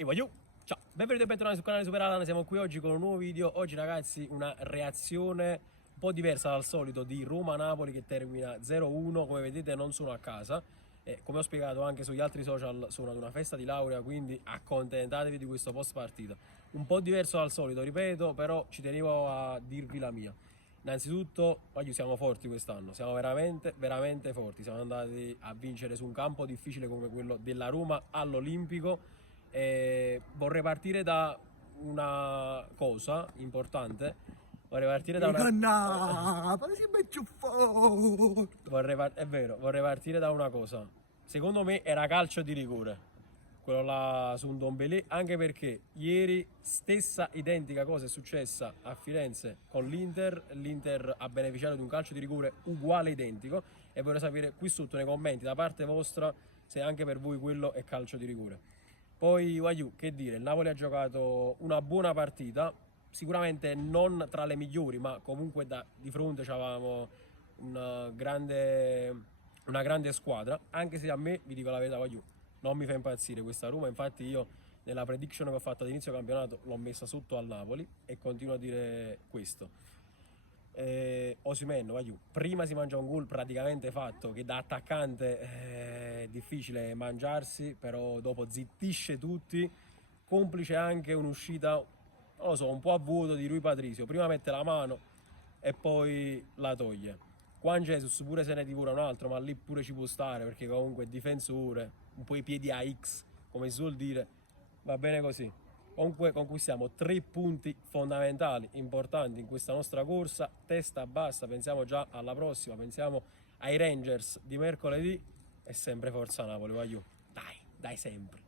E voglio. Ciao, benvenuti e bentornati sul canale Super Alan, siamo qui oggi con un nuovo video. Oggi ragazzi una reazione un po' diversa dal solito di Roma-Napoli che termina 0-1. Come vedete non sono a casa e come ho spiegato anche sugli altri social sono ad una festa di laurea, quindi accontentatevi di questo post partita. Un po' diverso dal solito, ripeto, però ci tenevo a dirvi la mia. Innanzitutto, oggi siamo forti quest'anno, siamo veramente forti. Siamo andati a vincere su un campo difficile come quello della Roma all'Olimpico. E vorrei partire da una cosa importante. Vorrei partire da una. È vero, vorrei partire da una cosa. Secondo me era calcio di rigore quello là su un Ndombele, anche perché ieri stessa identica cosa è successa a Firenze con l'Inter ha beneficiato di un calcio di rigore uguale identico e vorrei sapere qui sotto nei commenti da parte vostra se anche per voi quello è calcio di rigore. Poi Waiu, che dire, il Napoli ha giocato una buona partita, sicuramente non tra le migliori, ma comunque di fronte avevamo una grande squadra, anche se a me, vi dico la verità, Waiu, non mi fa impazzire questa Roma. Infatti io nella prediction che ho fatto all'inizio campionato l'ho messa sotto al Napoli e continuo a dire questo. Osimhen, prima si mangia un gol praticamente fatto che da attaccante è difficile mangiarsi, però dopo zittisce tutti, complice anche un'uscita, non lo so, un po' a vuoto di Rui Patricio, prima mette la mano e poi la toglie. Juan Jesus pure se ne divora un altro, ma lì pure ci può stare perché comunque è difensore, un po' i piedi a X, come si suol dire, va bene così. Comunque conquistiamo 3 punti fondamentali, importanti in questa nostra corsa, testa bassa, pensiamo già alla prossima, pensiamo ai Rangers di mercoledì e sempre forza Napoli, voglio. Dai sempre.